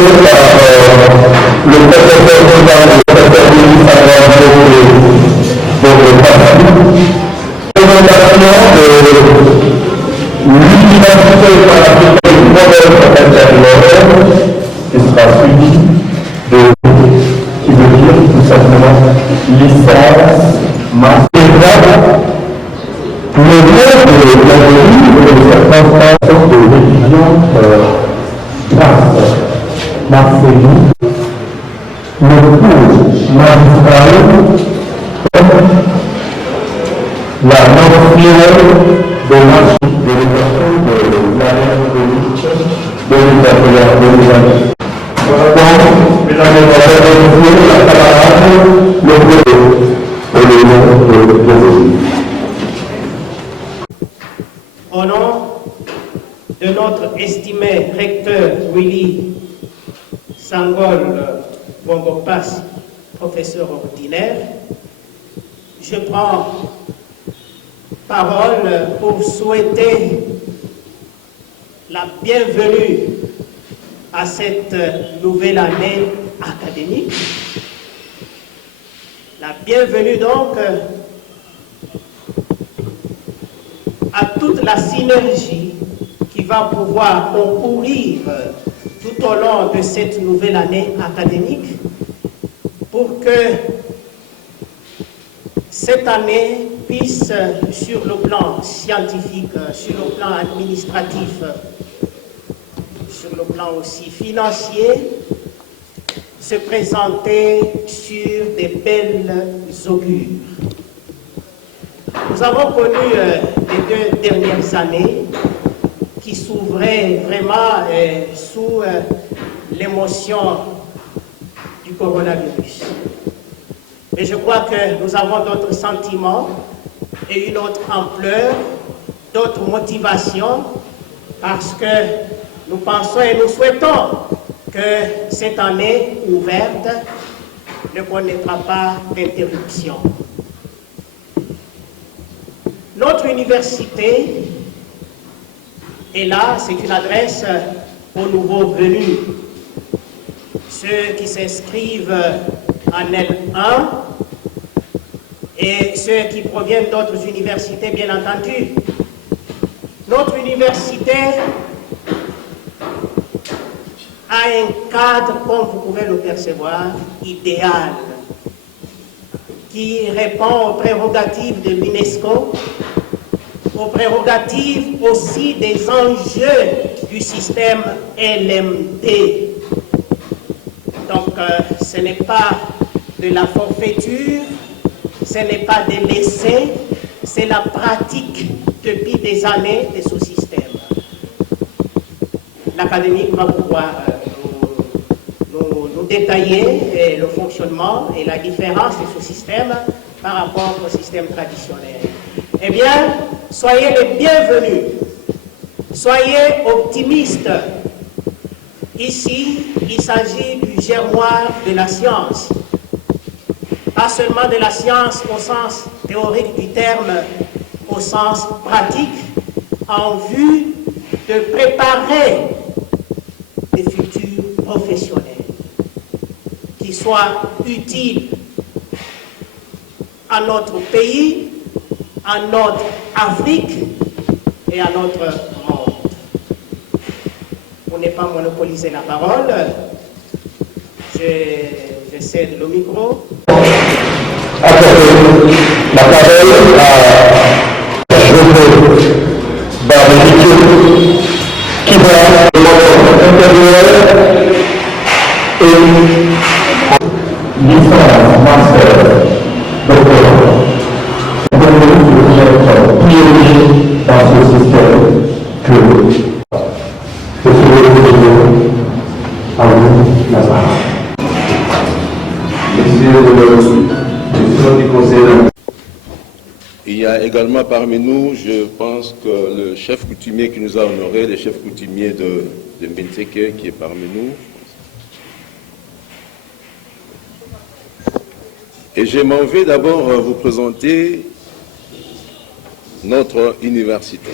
le professeur l'université panafricaine modèle intérieure qui sera suivie de, qui veut dire tout simplement licence, master. Le lien de l'académie et de certaines façons de révision grâce Marseille, le cours magistral, la notion de marché de l'éducation de l'année académique de l'intérieur de l'année. Donc, mesdames et messieurs, la camarade, le bureau et le nom de l'Église. Au nom de notre estimé recteur Willy Sangol Bongopas, professeur ordinaire, je prends parole pour souhaiter la bienvenue à cette nouvelle année académique. La bienvenue donc à toute la synergie qui va pouvoir concourir tout au long de cette nouvelle année académique pour que cette année puisse, sur le plan scientifique, sur le plan administratif, sur le plan aussi financier, se présenter sur des belles augures. Nous avons connu les 2 dernières années qui s'ouvraient vraiment sous l'émotion du coronavirus. Mais je crois que nous avons d'autres sentiments et une autre ampleur, d'autres motivations, parce que nous pensons et nous souhaitons que cette année ouverte ne connaîtra pas d'interruption. Notre université est là, c'est une adresse aux nouveaux venus, ceux qui s'inscrivent en L1 et ceux qui proviennent d'autres universités, bien entendu. Notre université a un cadre, comme vous pouvez le percevoir, idéal, qui répond aux prérogatives de l'UNESCO, aux prérogatives aussi des enjeux du système LMD. Donc, ce n'est pas de la forfaiture, ce n'est pas des laissés, c'est la pratique depuis des années de ce système. L'académique va pouvoir nous détailler le fonctionnement et la différence de ce système par rapport au système traditionnel. Eh bien, soyez les bienvenus, soyez optimistes. Ici, il s'agit du germoir de la science. Pas seulement de la science au sens théorique du terme, au sens pratique, en vue de préparer des futurs professionnels qui soient utiles à notre pays, à notre Afrique et à notre monde. Pour ne pas monopoliser la parole, je cède le micro. La parole à José Barrique qui va de notre intérieur et licence, master, doctorat. Vous êtes pionnier dans ce système que je souhaite à vous la parole. Il y a également parmi nous, je pense que le chef coutumier qui nous a honorés, le chef coutumier de Mbinteke qui est parmi nous. Et je m'en vais d'abord vous présenter notre université.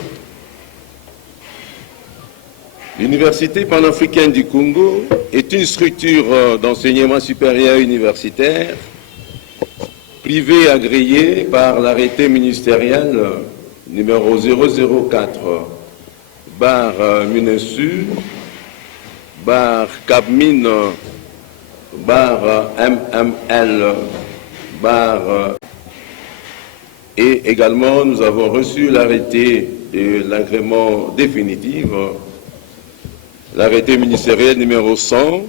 L'Université panafricaine du Congo est une structure d'enseignement supérieur universitaire privée agréée par l'arrêté ministériel numéro 004/MNSU/MML/ et également nous avons reçu l'arrêté de l'agrément définitif, l'arrêté ministériel numéro 100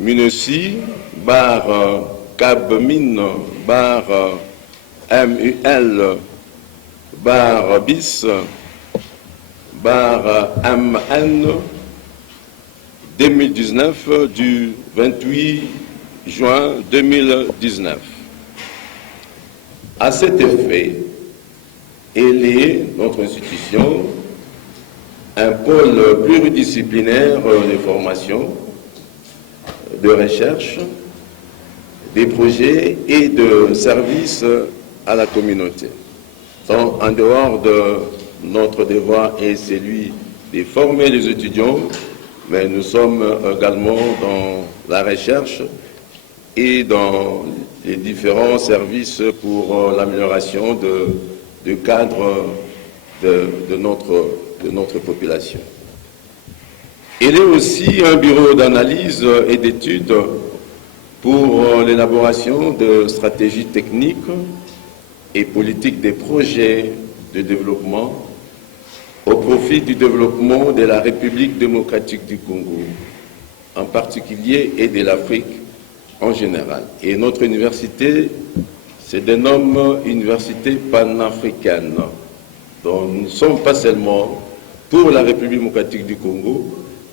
MINUSI/CAB-MIN/BIS/MN 2019 du 28 juin 2019. À cet effet, elle est, notre institution, un pôle pluridisciplinaire de formation, de recherche, des projets et de services à la communauté. Donc, en dehors de notre devoir et celui de former les étudiants, mais nous sommes également dans la recherche et dans les différents services pour l'amélioration du cadre de notre population. Il est aussi un bureau d'analyse et d'études pour l'élaboration de stratégies techniques et politiques des projets de développement au profit du développement de la République démocratique du Congo, en particulier, et de l'Afrique en général. Et notre université se dénomme Université panafricaine. Donc nous ne sommes pas seulement pour la République démocratique du Congo,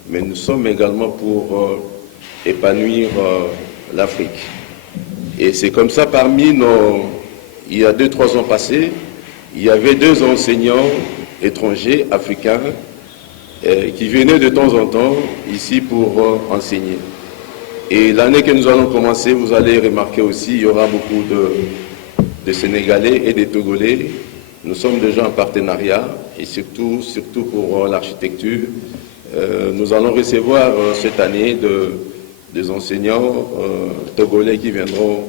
mais nous sommes également pour épanouir l'Afrique. Et c'est comme ça, il y a 2-3 ans passés, il y avait 2 enseignants étrangers, africains, qui venaient de temps en temps ici pour enseigner. Et l'année que nous allons commencer, vous allez remarquer aussi, il y aura beaucoup de Sénégalais et de Togolais. Nous sommes déjà en partenariat, et surtout pour l'architecture. Nous allons recevoir cette année des enseignants togolais qui viendront,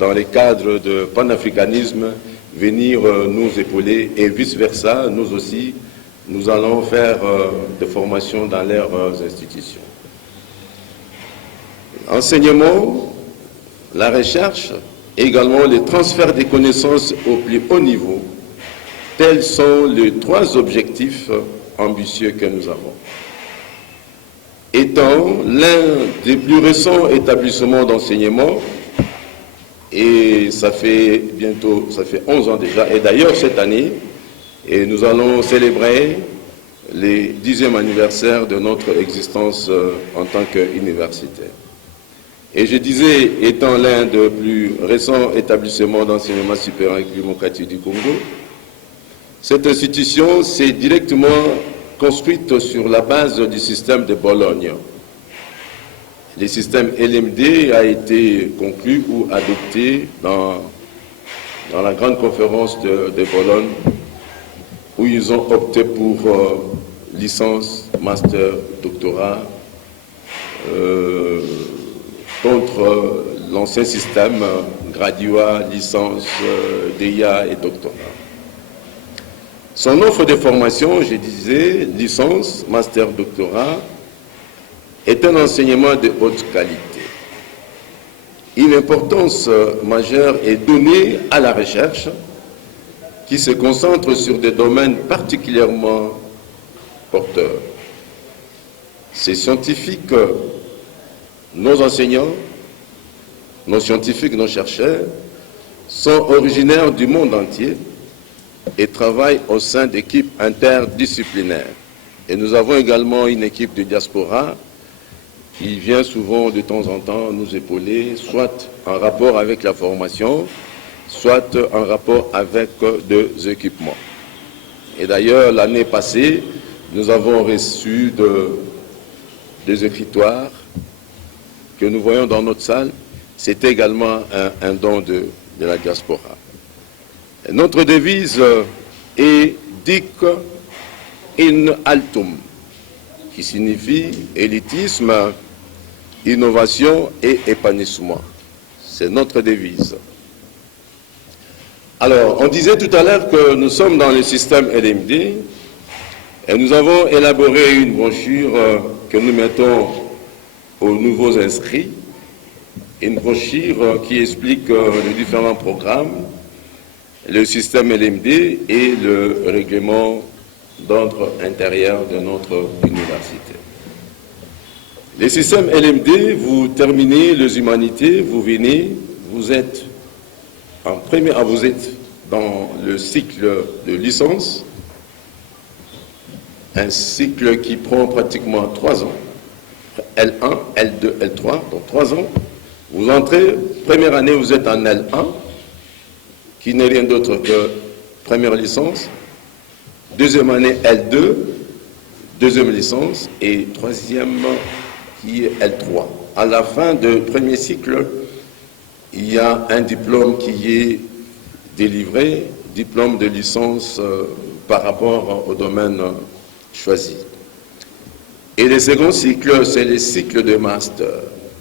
dans le cadre de panafricanisme, venir nous épauler, et vice-versa, nous aussi, nous allons faire des formations dans leurs institutions. L'enseignement, la recherche, et également le transfert des connaissances au plus haut niveau, tels sont les 3 objectifs ambitieux que nous avons. Étant l'un des plus récents établissements d'enseignement, et ça fait 11 ans déjà, et d'ailleurs cette année, et nous allons célébrer le 10e anniversaire de notre existence en tant qu'universitaire. Et je disais, étant l'un des plus récents établissements d'enseignement supérieur et démocratique du Congo, cette institution s'est directement construite sur la base du système de Bologne. Le système LMD a été conclu ou adopté dans la grande conférence de Bologne, où ils ont opté pour licence, master, doctorat, contre l'ancien système graduat, licence, DEA et doctorat. Son offre de formation, je disais, licence, master, doctorat, est un enseignement de haute qualité. Une importance majeure est donnée à la recherche qui se concentre sur des domaines particulièrement porteurs. Ces scientifiques, nos enseignants, nos scientifiques, nos chercheurs, sont originaires du monde entier et travaillent au sein d'équipes interdisciplinaires. Et nous avons également une équipe de diaspora qui vient souvent de temps en temps nous épauler, soit en rapport avec la formation, soit en rapport avec des équipements. Et d'ailleurs, l'année passée, nous avons reçu des écritoires que nous voyons dans notre salle. C'est également un don de la diaspora. Et notre devise est Dic in altum, qui signifie élitisme, innovation et épanouissement. C'est notre devise. Alors, on disait tout à l'heure que nous sommes dans le système LMD et nous avons élaboré une brochure que nous mettons aux nouveaux inscrits, une brochure qui explique les différents programmes, le système LMD et le règlement d'ordre intérieur de notre université. Le système LMD, vous terminez les humanités, vous venez, vous êtes en première, vous êtes dans le cycle de licence, un cycle qui prend pratiquement 3 ans, L1, L2, L3, donc 3 ans. Vous entrez, première année, vous êtes en L1, qui n'est rien d'autre que première licence, deuxième année L2, deuxième licence, et troisième qui est L3. À la fin du premier cycle, il y a un diplôme qui est délivré, diplôme de licence par rapport au domaine choisi. Et le second cycle, c'est le cycle de master.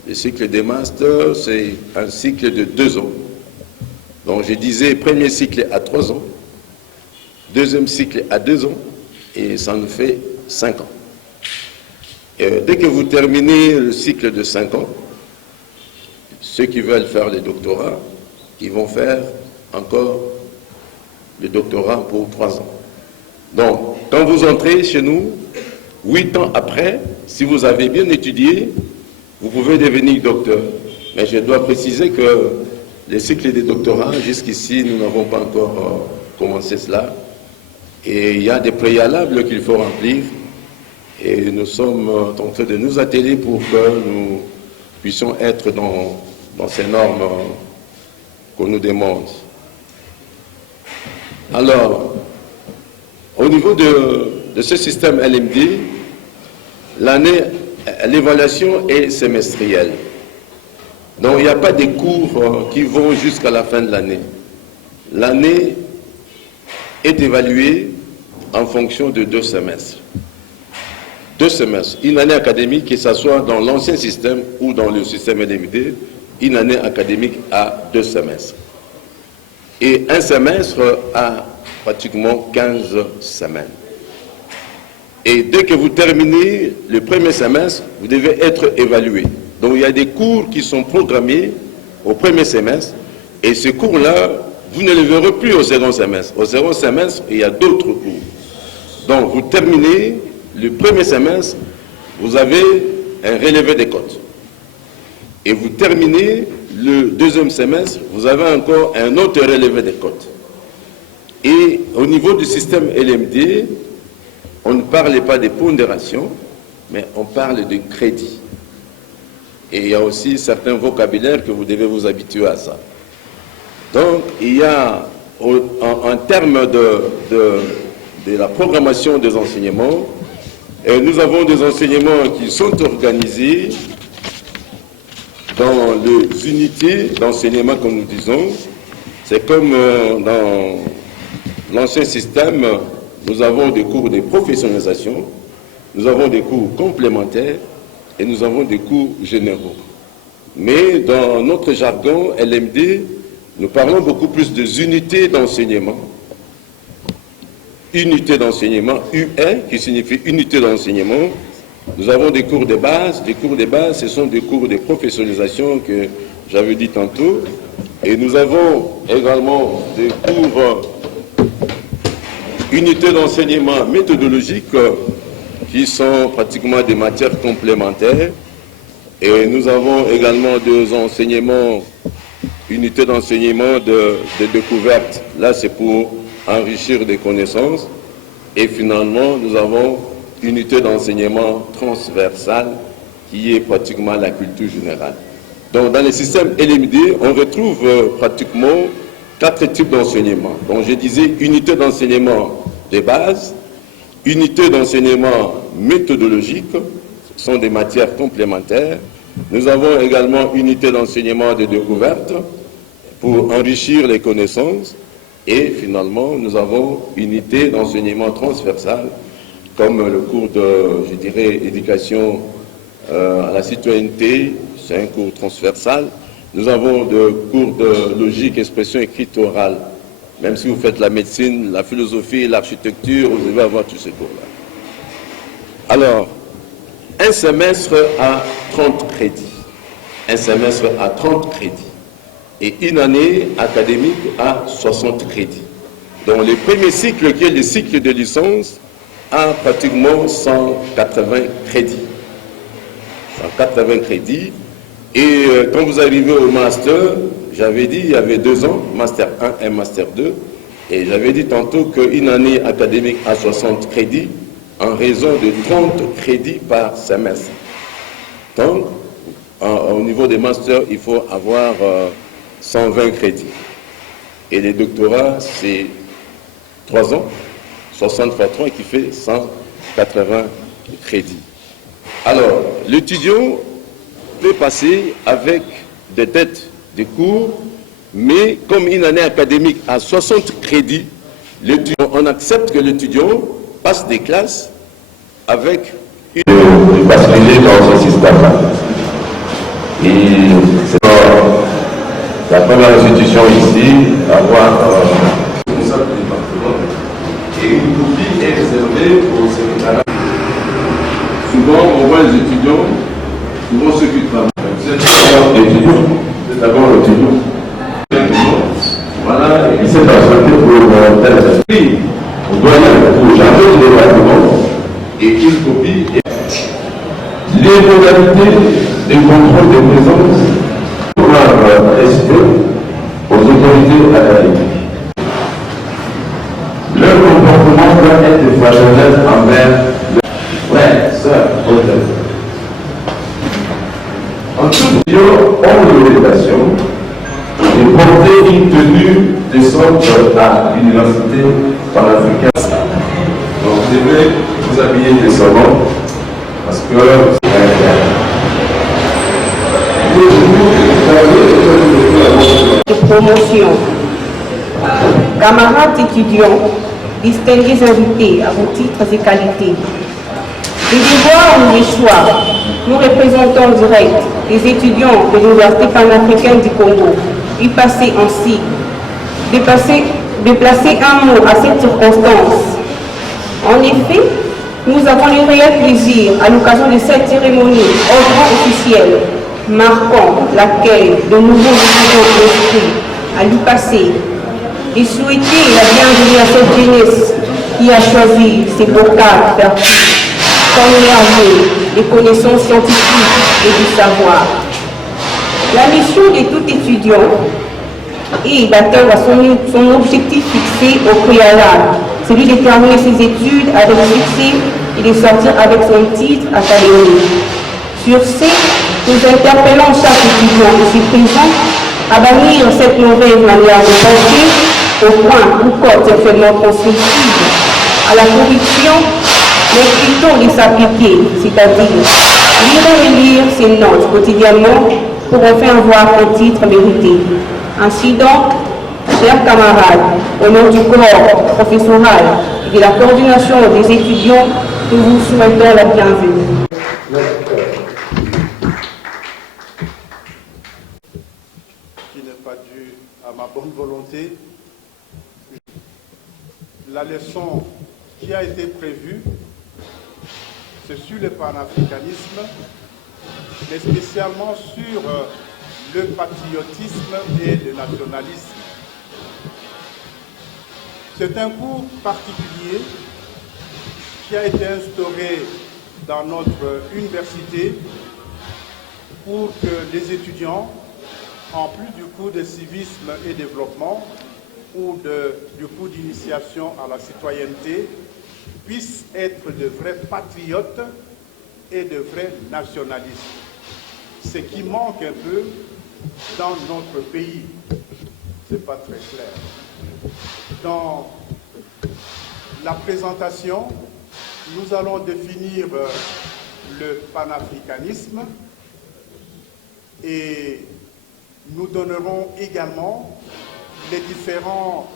Le cycle de master, c'est un cycle de 2 ans. Donc je disais, premier cycle à 3 ans, deuxième cycle à 2 ans, et ça nous fait 5 ans. Et dès que vous terminez le cycle de 5 ans, ceux qui veulent faire le doctorat, ils vont faire encore le doctorat pour 3 ans. Donc, quand vous entrez chez nous, 8 ans après, si vous avez bien étudié, vous pouvez devenir docteur. Mais je dois préciser que les cycles de doctorat, jusqu'ici, nous n'avons pas encore commencé cela. Et il y a des préalables qu'il faut remplir. Et nous sommes en train de nous atteler pour que nous puissions être dans ces normes qu'on nous demande. Alors, au niveau de ce système LMD, l'évaluation est semestrielle. Donc, il n'y a pas de cours qui vont jusqu'à la fin de l'année. L'année est évaluée en fonction de 2 semestres. 2 semestres. Une année académique, que ce soit dans l'ancien système ou dans le système LMD, une année académique a 2 semestres. Et un semestre a pratiquement 15 semaines. Et dès que vous terminez le premier semestre, vous devez être évalué. Donc il y a des cours qui sont programmés au premier semestre, et ces cours-là, vous ne les verrez plus au second semestre. Au second semestre, il y a d'autres cours. Donc vous terminez le premier semestre, vous avez un relevé des cotes. Et vous terminez le deuxième semestre, vous avez encore un autre relevé des cotes. Et au niveau du système LMD, on ne parle pas de pondération, mais on parle de crédit. Et il y a aussi certains vocabulaires que vous devez vous habituer à ça. Donc, il y a, en termes de la programmation des enseignements, nous avons des enseignements qui sont organisés dans les unités d'enseignement que nous disons. C'est comme dans l'ancien système, nous avons des cours de professionnalisation, nous avons des cours complémentaires et nous avons des cours généraux. Mais dans notre jargon LMD, nous parlons beaucoup plus des unités d'enseignement. Unité d'enseignement, UN, qui signifie unité d'enseignement. Nous avons des cours de base. Des cours de base, ce sont des cours de professionnalisation que j'avais dit tantôt. Et nous avons également des cours unités d'enseignement méthodologiques qui sont pratiquement des matières complémentaires. Et nous avons également des enseignements, unités d'enseignement de découverte. Là, c'est pour enrichir des connaissances. Et finalement, nous avons unité d'enseignement transversale qui est pratiquement la culture générale. Donc, dans le système LMD, on retrouve pratiquement 4 types d'enseignement. Donc, je disais unité d'enseignement de base, unité d'enseignement méthodologique, ce sont des matières complémentaires. Nous avons également unité d'enseignement de découverte pour enrichir les connaissances. Et finalement, nous avons unité d'enseignement transversal comme le cours de, je dirais, éducation à la citoyenneté, c'est un cours transversal. Nous avons des cours de logique, expression écrite orale. Même si vous faites la médecine, la philosophie, l'architecture, vous devez avoir tous ces cours-là. Alors, un semestre à 30 crédits. Un semestre à 30 crédits. Et une année académique à 60 crédits. Donc, le premier cycle, qui est le cycle de licence, a pratiquement 180 crédits. 180 crédits. Et quand vous arrivez au master, j'avais dit il y avait 2 ans, master 1 et master 2, et j'avais dit tantôt qu'une année académique a 60 crédits en raison de 30 crédits par semestre. Donc, au niveau des masters, il faut avoir 120 crédits. Et les doctorats, c'est 3 ans, 60 fois 3 qui fait 180 crédits. Alors, l'étudiant peut passer avec des dettes de cours, mais comme une année académique à 60 crédits, on accepte que l'étudiant passe des classes avec une... de basculer dans ce système-là. Et c'est la première institution ici à avoir responsable du département et une copie est réservée au secrétariat. Souvent, on voit les étudiants, souvent ceux qui travaillent. Vous êtes d'abord l'étudiant. Voilà, et il s'est présenté pour tel esprit. On doit y aller pour jamais du département et une copie. Les modalités de contrôle de présence doivent rester aux autorités académiques. Leur comportement doit être fraternel envers leurs frères, sœurs, autres. En tout cas, ont l'obligation de porter une tenue de sorte à l'université panafricaine. Donc, vous devez vous habiller décemment parce que promotion. Camarades étudiants, distingués invités à vos titres et qualités. Les devoirs ou les choix, nous représentons direct les étudiants de l'Université panafricaine du Congo, y passer en sigle, de placer un mot à cette circonstance. En effet, nous avons le réel plaisir, à l'occasion de cette cérémonie ordre officielle, marquant l'accueil de nouveaux étudiants inscrits à l'UPAC, et souhaiter la bienvenue à cette jeunesse qui a choisi ses vocales vertus, comme les connaissances scientifiques et du savoir. La mission de tout étudiant est d'atteindre son objectif fixé au préalable, celui de terminer ses études avec succès et de sortir avec son titre académique. Sur ce, nous interpellons chaque étudiant ici présent à bannir cette mauvaise manière de penser au point où corps certainement constructive à la conviction, mais plutôt de s'appliquer, c'est-à-dire lire et relire ses notes quotidiennement pour enfin avoir un titre mérité. Ainsi donc, chers camarades, au nom du corps professoral et de la coordination des étudiants, nous vous souhaitons la bienvenue. Qui n'est pas dû à ma bonne volonté. La leçon qui a été prévue, c'est sur le panafricanisme, mais spécialement sur le patriotisme et le nationalisme. C'est un cours particulier qui a été instauré dans notre université pour que les étudiants, en plus du cours de civisme et développement ou du cours d'initiation à la citoyenneté, puissent être de vrais patriotes et de vrais nationalistes. Ce qui manque un peu dans notre pays, c'est pas très clair. Dans la présentation, nous allons définir le panafricanisme et nous donnerons également les différents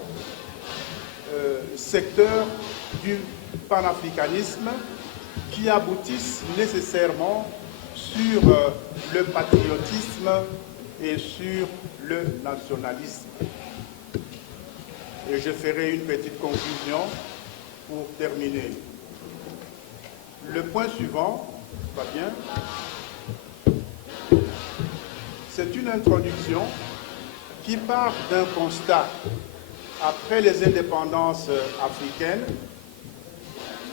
secteurs du panafricanisme qui aboutissent nécessairement sur le patriotisme et sur le nationalisme. Et je ferai une petite conclusion pour terminer. Le point suivant, va bien, c'est une introduction qui part d'un constat. Après les indépendances africaines,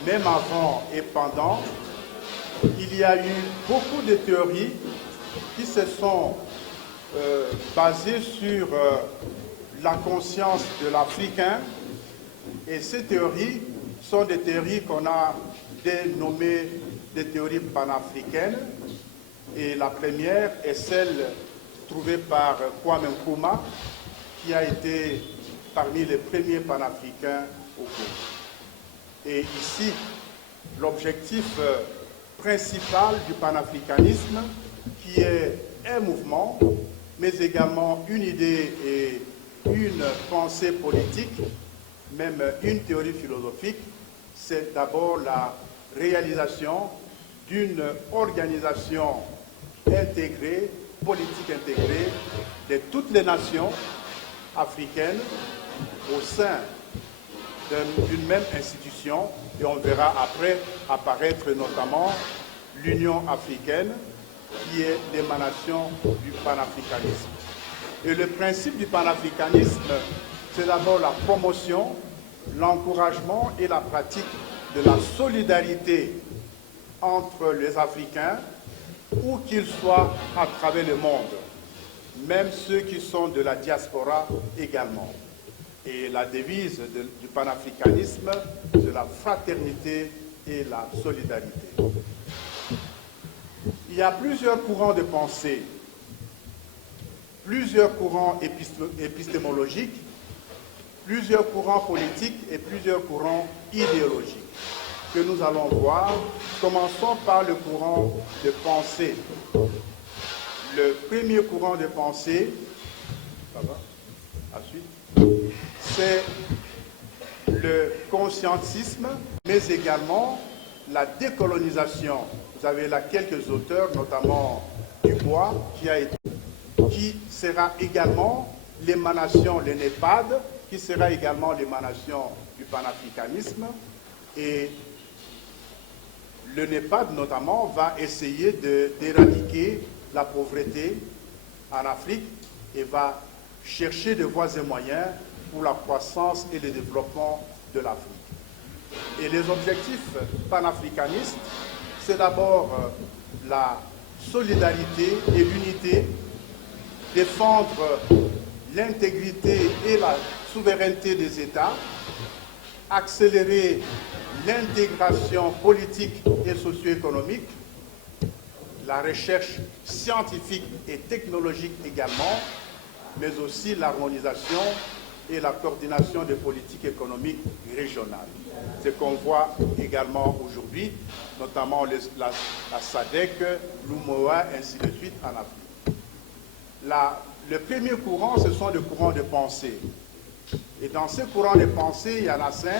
même avant et pendant, il y a eu beaucoup de théories qui se sont basées sur la conscience de l'Africain, et ces théories sont des théories qu'on a dénommées des théories panafricaines, et la première est celle trouvée par Kwame Nkrumah, qui a été parmi les premiers panafricains au Congo. Et ici, l'objectif principal du panafricanisme, qui est un mouvement, mais également une idée et une pensée politique, même une théorie philosophique, c'est d'abord la réalisation d'une organisation intégrée, politique intégrée de toutes les nations africaines au sein d'une même institution, et on verra après apparaître notamment l'Union africaine, qui est l'émanation du panafricanisme. Et le principe du panafricanisme, c'est d'abord la promotion, l'encouragement et la pratique de la solidarité entre les Africains, où qu'ils soient à travers le monde, même ceux qui sont de la diaspora également. Et la devise du panafricanisme, c'est la fraternité et la solidarité. Il y a plusieurs courants de pensée, plusieurs courants épistémologiques, plusieurs courants politiques et plusieurs courants idéologiques que nous allons voir. Commençons par le courant de pensée. Le premier courant de pensée, c'est le conscientisme, mais également la décolonisation. Vous avez là quelques auteurs, notamment Dubois, qui sera également l'émanation, le NEPAD, qui sera également l'émanation du panafricanisme. Et le NEPAD, notamment, va essayer d'éradiquer la pauvreté en Afrique et va chercher des voies et moyens pour la croissance et le développement de l'Afrique. Et les objectifs panafricanistes, c'est d'abord la solidarité et l'unité, défendre l'intégrité et la souveraineté des États, accélérer l'intégration politique et socio-économique, la recherche scientifique et technologique également, mais aussi l'harmonisation et la coordination des politiques économiques régionales. Ce qu'on voit également aujourd'hui, notamment la SADC, l'UMOA, ainsi de suite en Afrique. Le premier courant, ce sont des courants de pensée. Et dans ces courants de pensée, il y en a 5.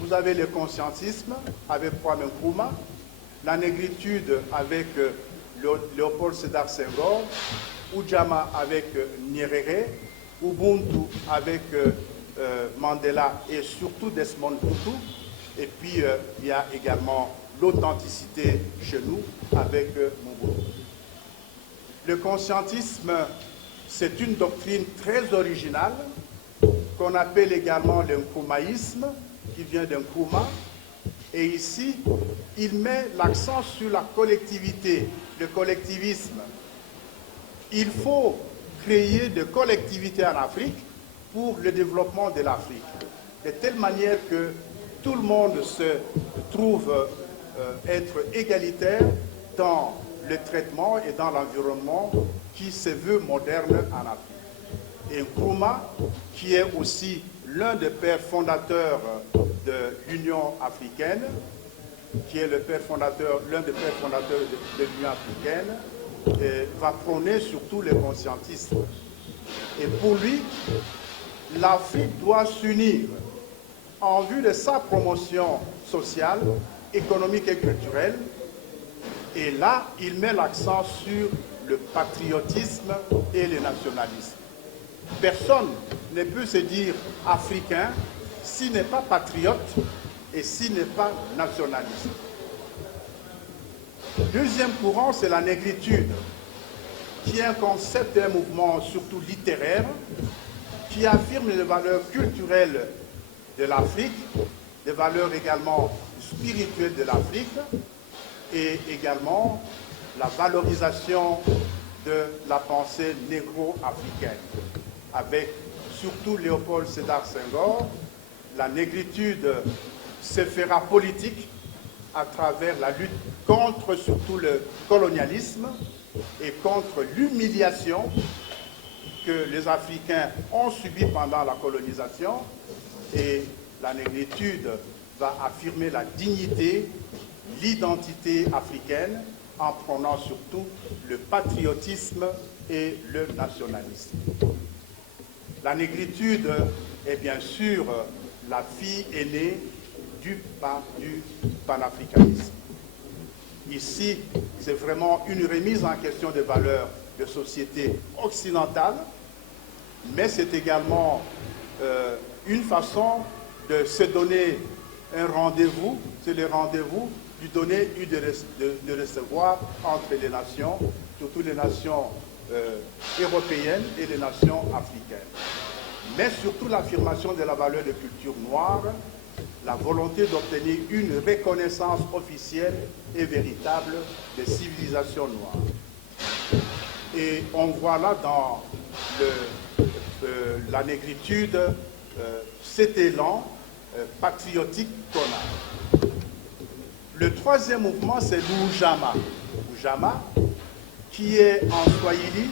Vous avez le conscientisme avec Kwame Nkrumah, la négritude avec Léopold Sédar Senghor, Ujamaa avec Nyerere, Ubuntu avec Mandela et surtout Desmond Tutu. Et puis il y a également l'authenticité chez nous avec Mobutu. Le conscientisme, c'est une doctrine très originale qu'on appelle également le Nkrumahisme, qui vient d'un Nkrumah. Et ici, il met l'accent sur la collectivité, le collectivisme. Il faut créer des collectivités en Afrique pour le développement de l'Afrique, de telle manière que tout le monde se trouve être égalitaire dans le traitement et dans l'environnement qui se veut moderne en Afrique. Et Nkrumah, qui est aussi l'un des pères fondateurs de l'Union africaine, qui est l'un des pères fondateurs de l'Union africaine, va prôner surtout le conscientisme. Et pour lui, l'Afrique doit s'unir en vue de sa promotion sociale, économique et culturelle. Et là, il met l'accent sur le patriotisme et le nationalisme. Personne ne peut se dire africain s'il n'est pas patriote et s'il n'est pas nationaliste. Deuxième courant, c'est la négritude, qui est un concept et un mouvement surtout littéraire, qui affirme les valeurs culturelles de l'Afrique, les valeurs également spirituelles de l'Afrique, et également la valorisation de la pensée négro-africaine, avec surtout Léopold Sédar Senghor. La négritude se fera politique à travers la lutte contre surtout le colonialisme et contre l'humiliation que les Africains ont subie pendant la colonisation. Et la négritude va affirmer la dignité, l'identité africaine en prônant surtout le patriotisme et le nationalisme. La négritude est bien sûr la fille aînée du panafricanisme. Ici, c'est vraiment une remise en question des valeurs de société occidentale, mais c'est également une façon de se donner un rendez-vous, c'est le rendez-vous du donner et de recevoir entre les nations, surtout les nations européennes et les nations africaines. Mais surtout l'affirmation de la valeur de culture noire, la volonté d'obtenir une reconnaissance officielle et véritable des civilisations noires. Et on voit là dans la négritude cet élan patriotique qu'on a. Le troisième mouvement, c'est l'Ujama. Ujama, qui est en swahili,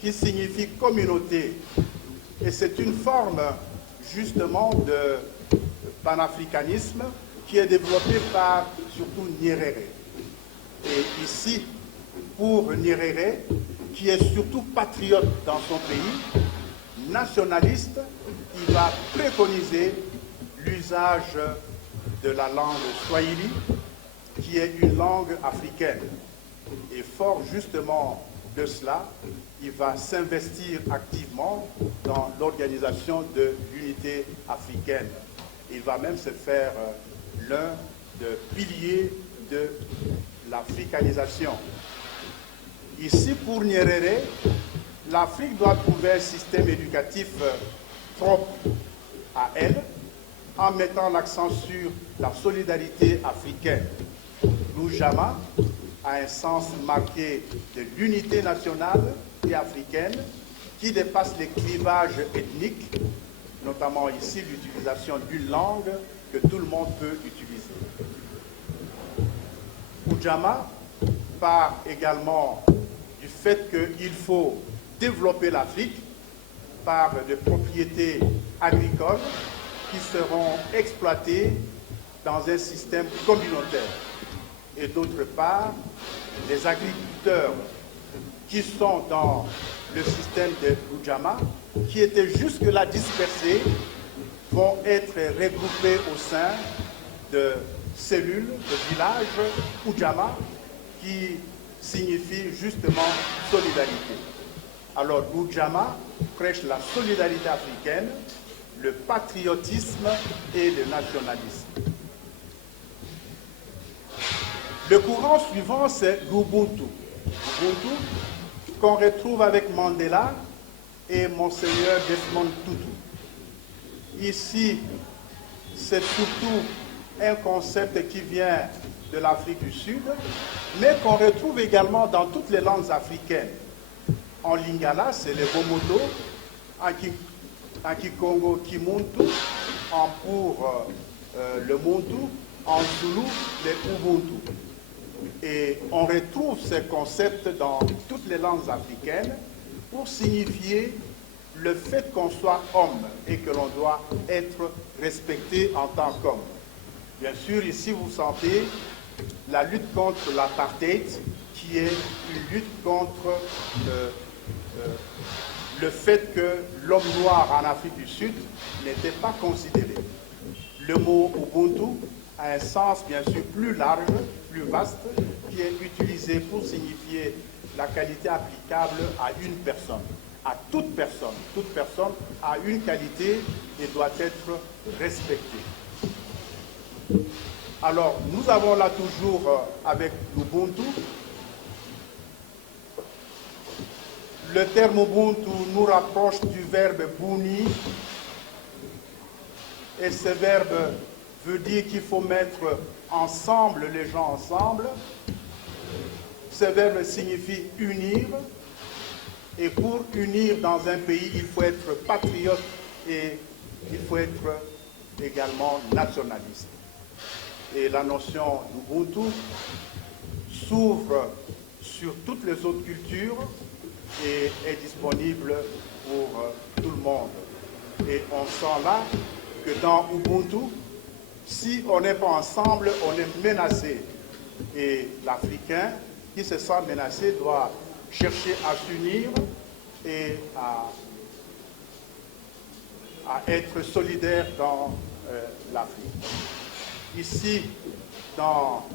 qui signifie communauté. Et c'est une forme justement de panafricanisme qui est développée par surtout Nyerere. Et ici, pour Nyerere, qui est surtout patriote dans son pays, nationaliste, il va préconiser l'usage de la langue swahili, qui est une langue africaine. Et fort justement de cela, il va s'investir activement dans l'organisation de l'unité africaine. Il va même se faire l'un des piliers de l'africanisation. Ici, pour Nyerere, l'Afrique doit trouver un système éducatif propre à elle, en mettant l'accent sur la solidarité africaine. L'Ujama a un sens marqué de l'unité nationale et africaine qui dépasse les clivages ethniques, notamment ici l'utilisation d'une langue que tout le monde peut utiliser. Ujama part également du fait qu'il faut développer l'Afrique par des propriétés agricoles qui seront exploitées dans un système communautaire. Et d'autre part, les agriculteurs qui sont dans le système de Ujama, qui étaient jusque-là dispersés, vont être regroupés au sein de cellules, de villages Ujama, qui signifie justement solidarité. Alors Ujama prêche la solidarité africaine, le patriotisme et le nationalisme. Le courant suivant, c'est l'Ubuntu. Ubuntu, qu'on retrouve avec Mandela et Monseigneur Desmond Tutu. Ici, c'est surtout un concept qui vient de l'Afrique du Sud, mais qu'on retrouve également dans toutes les langues africaines. En Lingala, c'est le Bomoto, en Kikongo, Kimuntu, en pour le Muntu, en Zulu, le Ubuntu. Et on retrouve ces concepts dans toutes les langues africaines pour signifier le fait qu'on soit homme et que l'on doit être respecté en tant qu'homme. Bien sûr, ici, vous sentez la lutte contre l'apartheid, qui est une lutte contre le fait que l'homme noir en Afrique du Sud n'était pas considéré. le mot Ubuntu a un sens bien sûr plus large, plus vaste, qui est utilisé pour signifier la qualité applicable à une personne, à toute personne. Toute personne a une qualité et doit être respectée. Alors, nous avons là toujours avec l'Ubuntu, le terme Ubuntu nous rapproche du verbe buni, et ce verbe veut dire qu'il faut mettre ensemble les gens ensemble. Ce verbe signifie unir, et pour unir dans un pays, il faut être patriote et il faut être également nationaliste. Et la notion d'Ubuntu s'ouvre sur toutes les autres cultures et est disponible pour tout le monde. Et on sent là que dans Ubuntu, si on n'est pas ensemble, on est menacé. Et l'Africain qui se sent menacé doit chercher à s'unir et à être solidaire dans l'Afrique. Ici, dans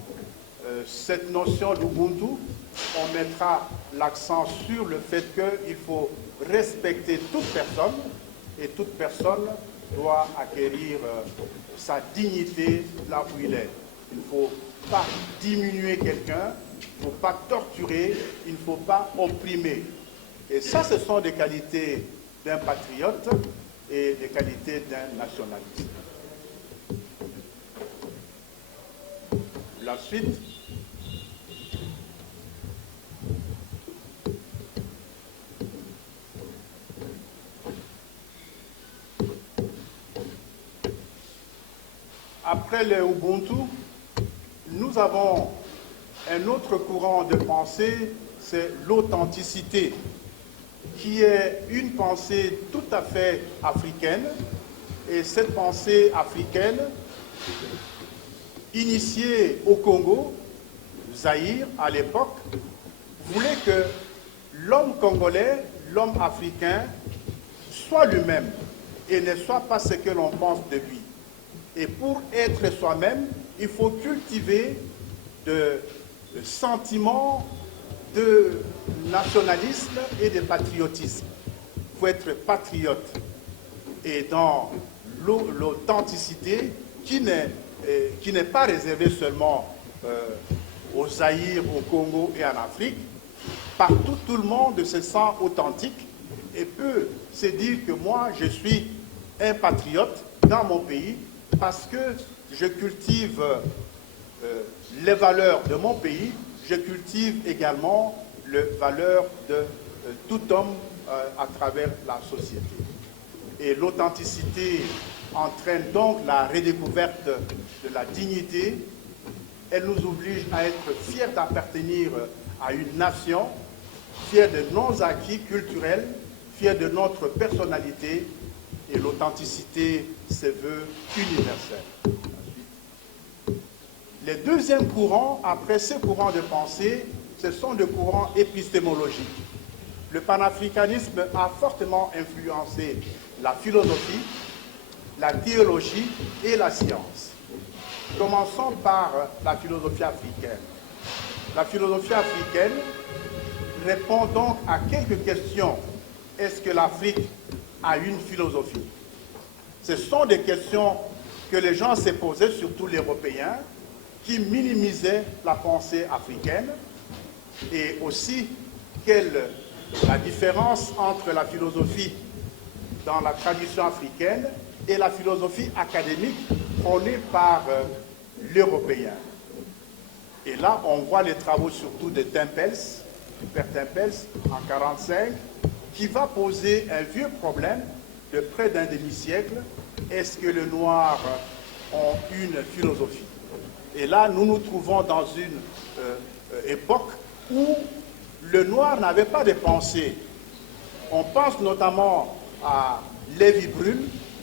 cette notion d'Ubuntu, on mettra l'accent sur le fait qu'il faut respecter toute personne et toute personne doit acquérir sa dignité là où il est. Il ne faut pas diminuer quelqu'un, il ne faut pas torturer, il ne faut pas opprimer. Et ça, ce sont des qualités d'un patriote et des qualités d'un nationaliste. La suite. Après le Ubuntu, nous avons un autre courant de pensée, c'est l'authenticité, qui est une pensée tout à fait africaine. Et cette pensée africaine, initiée au Congo, Zaïre à l'époque, voulait que l'homme congolais, l'homme africain, soit lui-même et ne soit pas ce que l'on pense de lui. Et pour être soi-même, il faut cultiver de sentiments de nationalisme et de patriotisme. Il faut être patriote. Et dans l'authenticité, qui n'est pas réservée seulement au Zaïre, au Congo et en Afrique, partout tout le monde se sent authentique et peut se dire que moi je suis un patriote dans mon pays parce que je cultive les valeurs de mon pays, je cultive également les valeurs de tout homme à travers la société. Et l'authenticité entraîne donc la redécouverte de la dignité. Elle nous oblige à être fiers d'appartenir à une nation, fiers de nos acquis culturels, fiers de notre personnalité, et l'authenticité se veut universelle. Les deuxièmes courants, après ces courants de pensée, ce sont des courants épistémologiques. Le panafricanisme a fortement influencé la philosophie, la théologie et la science. Commençons par la philosophie africaine. La philosophie africaine répond donc à quelques questions. Est-ce que l'Afrique a une philosophie? Ce sont des questions que les gens se posaient, surtout les Européens, qui minimisaient la pensée africaine, et aussi la différence entre la philosophie dans la tradition africaine et la philosophie académique prônée par l'Européen. Et là, on voit les travaux surtout de Tempels, Père Tempels, en 1945, qui va poser un vieux problème de près d'un demi-siècle. Est-ce que les Noirs ont une philosophie? Et là, nous nous trouvons dans une époque où le Noir n'avait pas de pensée. On pense notamment à Lévi-Brun,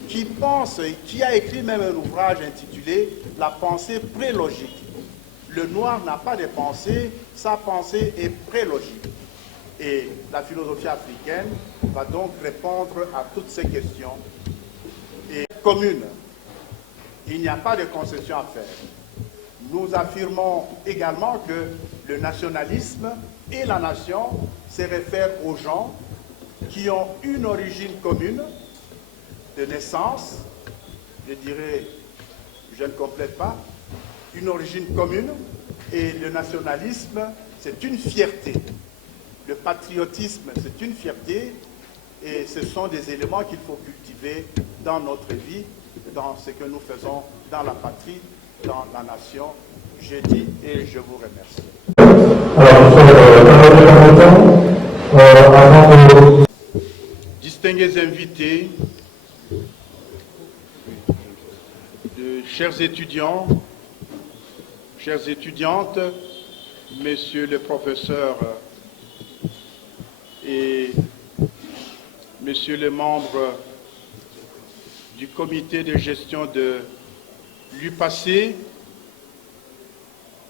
qui a écrit même un ouvrage intitulé « La pensée prélogique ». Le Noir n'a pas de pensée, sa pensée est prélogique. Et la philosophie africaine va donc répondre à toutes ces questions. Et commune. il n'y a pas de concession à faire. Nous affirmons également que le nationalisme et la nation se réfèrent aux gens qui ont une origine commune de naissance, je dirais, je ne complète pas, une origine commune, et le nationalisme, c'est une fierté. Le patriotisme, c'est une fierté, et ce sont des éléments qu'il faut cultiver dans notre vie, dans ce que nous faisons dans la patrie, dans la nation. Je dis et je vous remercie. Distingués invités, chers étudiants, chères étudiantes, messieurs les professeurs et messieurs les membres du comité de gestion de l'UPAC,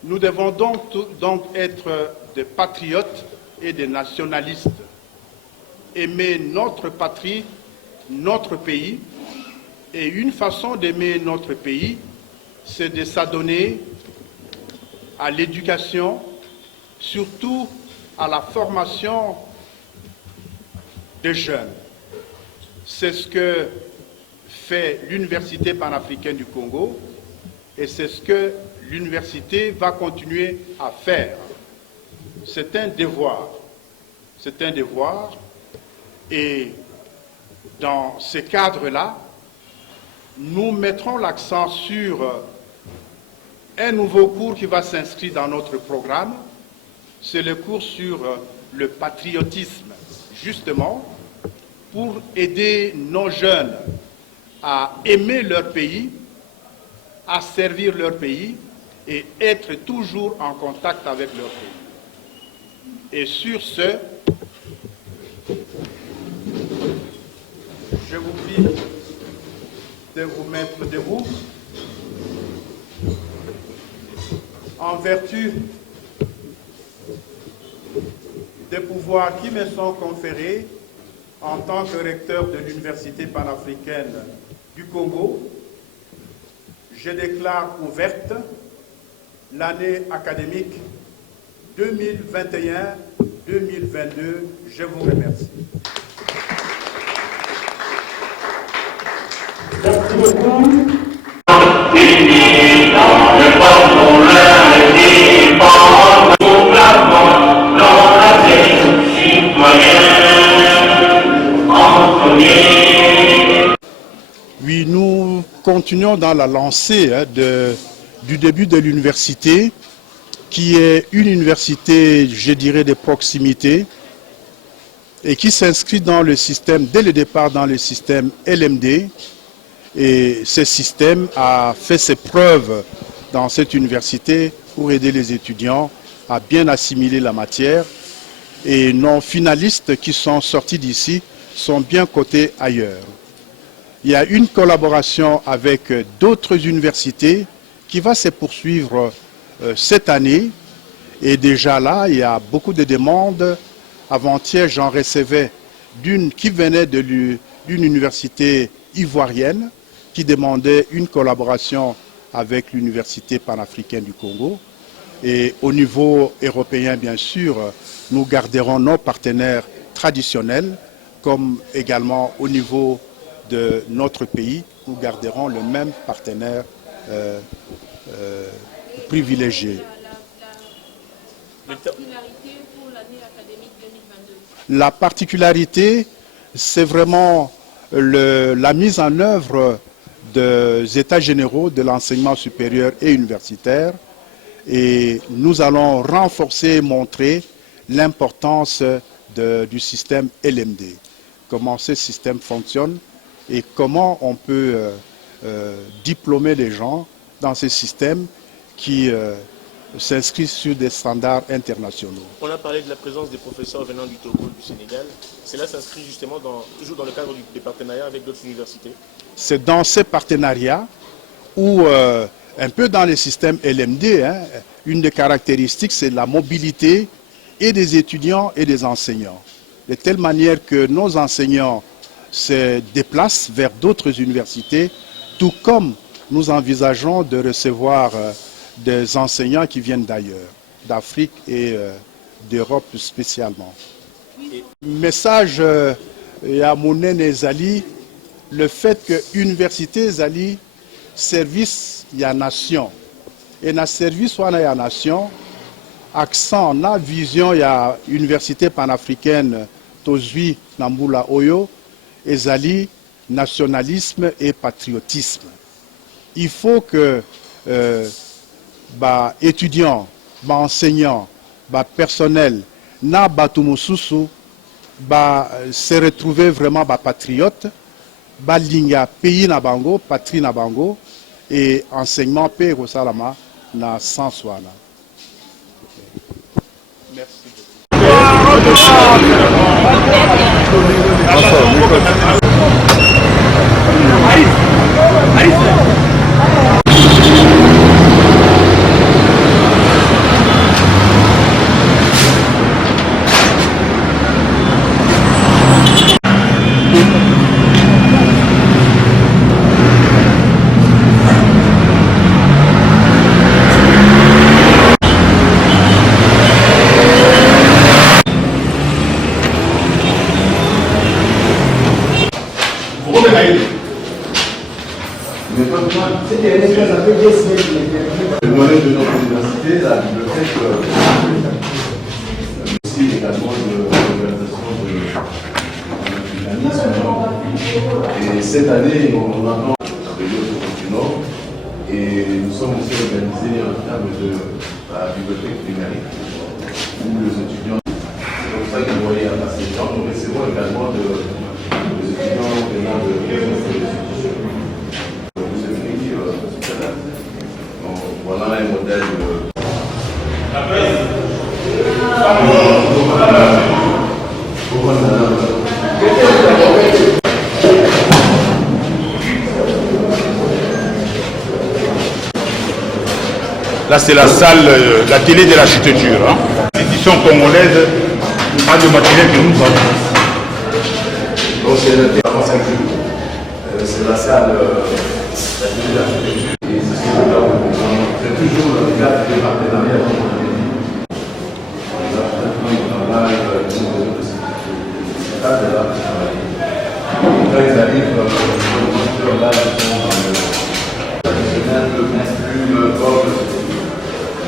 nous devons donc être des patriotes et des nationalistes. Aimer notre patrie, notre pays, et une façon d'aimer notre pays, c'est de s'adonner à l'éducation, surtout à la formation des jeunes. C'est ce que fait l'Université panafricaine du Congo et c'est ce que l'université va continuer à faire. C'est un devoir. C'est un devoir. Et dans ce cadre-là, nous mettrons l'accent sur un nouveau cours qui va s'inscrire dans notre programme. C'est le cours sur le patriotisme, justement, pour aider nos jeunes à aimer leur pays, à servir leur pays et être toujours en contact avec leur pays. Et sur ce, je vous prie de vous mettre debout en vertu des pouvoirs qui me sont conférés en tant que recteur de l'Université panafricaine du Congo. Je déclare ouverte l'année académique 2021-2022. Je vous remercie. Merci beaucoup. Oui, nous continuons dans la lancée du début de l'université, qui est une université, je dirais, de proximité, et qui s'inscrit dans le système, dès le départ, dans le système LMD. Et ce système a fait ses preuves dans cette université pour aider les étudiants à bien assimiler la matière. Et nos finalistes qui sont sortis d'ici sont bien cotés ailleurs. Il y a une collaboration avec d'autres universités qui va se poursuivre cette année. Et déjà là, il y a beaucoup de demandes. Avant-hier, j'en recevais d'une qui venait d'une université ivoirienne qui demandait une collaboration avec l'Université panafricaine du Congo. Et au niveau européen, bien sûr, nous garderons nos partenaires traditionnels, comme également au niveau de notre pays, nous garderons le même partenaire privilégié. La particularité pour l'année académique 2022? La particularité, c'est vraiment la mise en œuvre des états généraux de l'enseignement supérieur et universitaire. Et nous allons renforcer et montrer l'importance du système LMD, comment ce système fonctionne et comment on peut diplômer les gens dans ce système qui s'inscrit sur des standards internationaux. On a parlé de la présence des professeurs venant du Togo et du Sénégal. Cela s'inscrit justement toujours dans le cadre des partenariats avec d'autres universités. C'est dans ces partenariats où, un peu dans le système LMD, une des caractéristiques, c'est la mobilité et des étudiants et des enseignants. De telle manière que nos enseignants se déplacent vers d'autres universités, tout comme nous envisageons de recevoir des enseignants qui viennent d'ailleurs, d'Afrique et d'Europe spécialement. Message à Mounen et Zali, le fait que l'université Zali service y a nation. Et na service ou na nation, accent na vision ya université panafricaine Tozui Nambula Oyo, et Zali nationalisme et patriotisme. Il faut que étudiants, enseignants, personnel, na batumususu, se retrouver vraiment patriotes, linga pays na bango, patrie na bango, et enseignement pays au salama na sens wana. Le modèle de notre université, la bibliothèque, aussi également de l'organisation de l'humanisme. Et cette année, on entend de l'autre continent et nous sommes aussi organisés en termes de la bibliothèque numérique où les étudiants, c'est comme ça que vous voyez à passer le temps, nous recevons également des étudiants venant de voilà un modèle Là, c'est la salle, la télé de l'architecture. L'édition congolaise a le matériel que nous avons. Donc, c'est la salle, la télé de l'architecture. C'est toujours le cadre des partenariats. Quand ils arrivent, là, ils sont dans le mainstream, pop.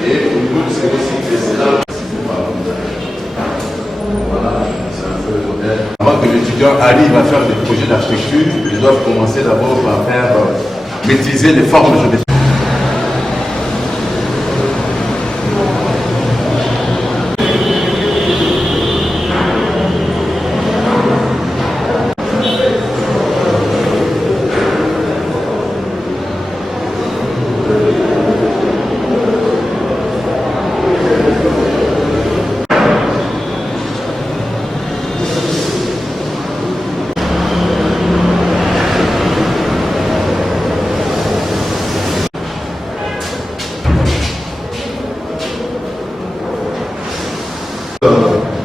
Et pour nous, c'est aussi que c'est là où voilà, c'est un peu le modèle. Avant que l'étudiant arrive à faire des projets d'architecture, ils doivent commencer d'abord par faire maîtriser les formes géométriques.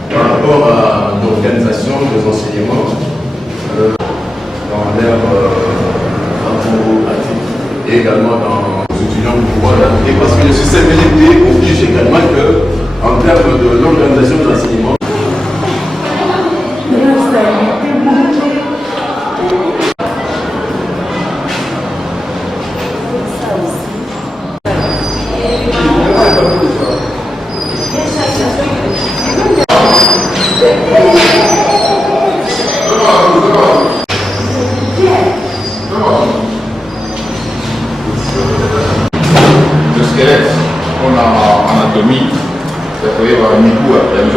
Par rapport à l'organisation des enseignements dans l'ère pratique et également dans les étudiants du pouvoir et parce que le système LMD oblige également que, en termes de l'organisation de l'enseignement, Le squelette, on a en anatomie, c'est pour y avoir un micro, il y a un